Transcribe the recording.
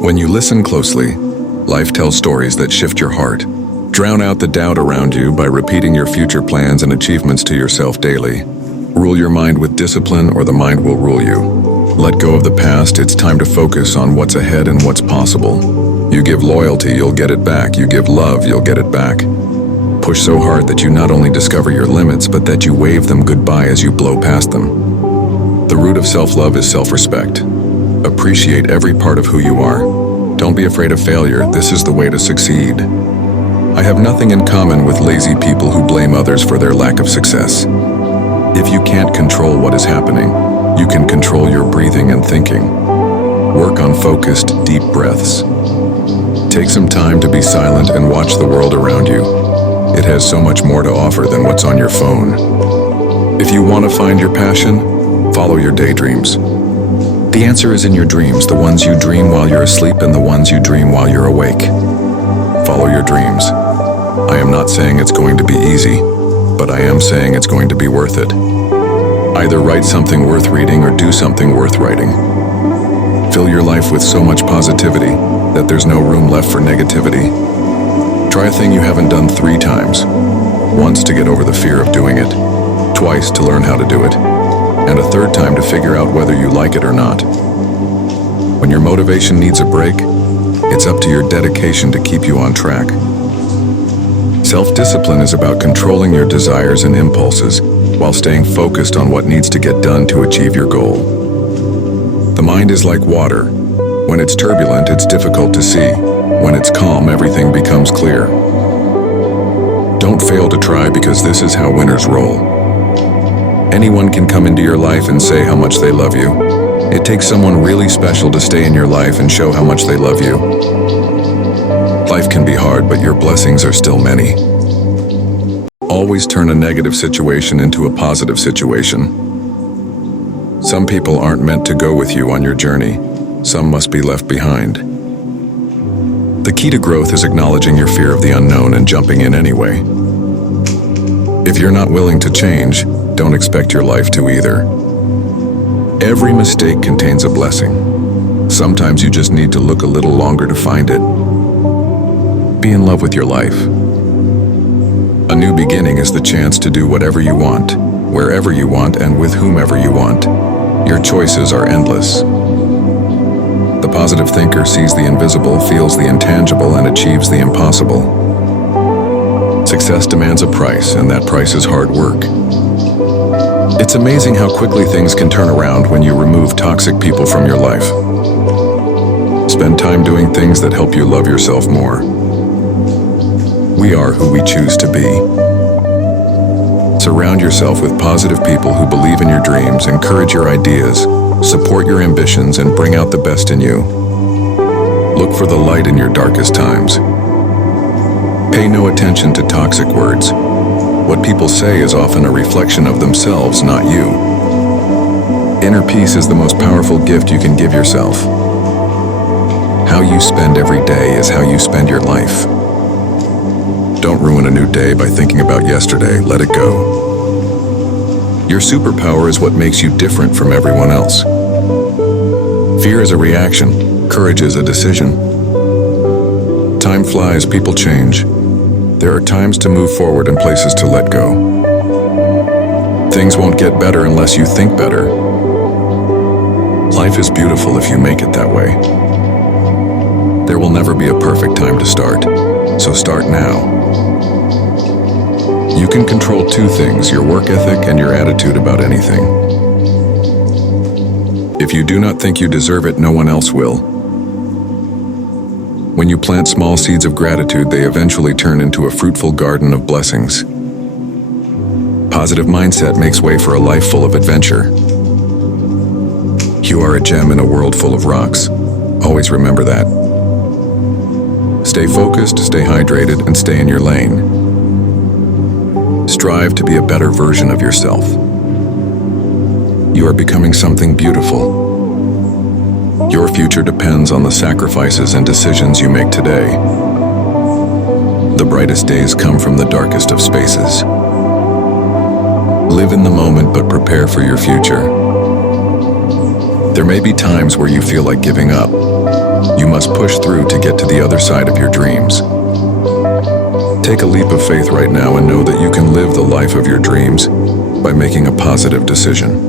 When you listen closely, life tells stories that shift your heart. Drown out the doubt around you by repeating your future plans and achievements to yourself daily. Rule your mind with discipline, or the mind will rule you. Let go of the past, it's time to focus on what's ahead and what's possible. You give loyalty, you'll get it back. You give love, you'll get it back. Push so hard that you not only discover your limits, but that you wave them goodbye as you blow past them. The root of self-love is self-respect. Appreciate every part of who you are. Don't be afraid of failure, this is the way to succeed. I have nothing in common with lazy people who blame others for their lack of success. If you can't control what is happening, you can control your breathing and thinking. Work on focused, deep breaths. Take some time to be silent and watch the world around you. It has so much more to offer than what's on your phone. If you want to find your passion, follow your daydreams. The answer is in your dreams, the ones you dream while you're asleep and the ones you dream while you're awake. Follow your dreams. I am not saying it's going to be easy, but I am saying it's going to be worth it. Either write something worth reading or do something worth writing. Fill your life with so much positivity that there's no room left for negativity. Try a thing you haven't done 3 times. Once to get over the fear of doing it, twice to learn how to do it, and a 3rd time to figure out whether you like it or not. When your motivation needs a break, it's up to your dedication to keep you on track. Self-discipline is about controlling your desires and impulses while staying focused on what needs to get done to achieve your goal. The mind is like water. When it's turbulent, it's difficult to see. When it's calm, everything becomes clear. Don't fail to try, because this is how winners roll. Anyone can come into your life and say how much they love you. It takes someone really special to stay in your life and show how much they love you. Life can be hard, but your blessings are still many. Always turn a negative situation into a positive situation. Some people aren't meant to go with you on your journey. Some must be left behind. The key to growth is acknowledging your fear of the unknown and jumping in anyway. If you're not willing to change, don't expect your life to either. Every mistake contains a blessing. Sometimes you just need to look a little longer to find it. Be in love with your life. A new beginning is the chance to do whatever you want, wherever you want, and with whomever you want. Your choices are endless. The positive thinker sees the invisible, feels the intangible, and achieves the impossible. Success demands a price, and that price is hard work. It's amazing how quickly things can turn around when you remove toxic people from your life. Spend time doing things that help you love yourself more. We are who we choose to be. Surround yourself with positive people who believe in your dreams, encourage your ideas, support your ambitions, and bring out the best in you. Look for the light in your darkest times. Pay no attention to toxic words. What people say is often a reflection of themselves, not you. Inner peace is the most powerful gift you can give yourself. How you spend every day is how you spend your life. Don't ruin a new day by thinking about yesterday. Let it go. Your superpower is what makes you different from everyone else. Fear is a reaction. Courage is a decision. Time flies, people change. There are times to move forward and places to let go. Things won't get better unless you think better. Life is beautiful if you make it that way. There will never be a perfect time to start, so start now. You can control 2 things, your work ethic and your attitude about anything. If you do not think you deserve it, no one else will. When you plant small seeds of gratitude, they eventually turn into a fruitful garden of blessings. Positive mindset makes way for a life full of adventure. You are a gem in a world full of rocks. Always remember that. Stay focused, stay hydrated, and stay in your lane. Strive to be a better version of yourself. You are becoming something beautiful. Your future depends on the sacrifices and decisions you make today. The brightest days come from the darkest of spaces. Live in the moment, but prepare for your future. There may be times where you feel like giving up. You must push through to get to the other side of your dreams. Take a leap of faith right now and know that you can live the life of your dreams by making a positive decision.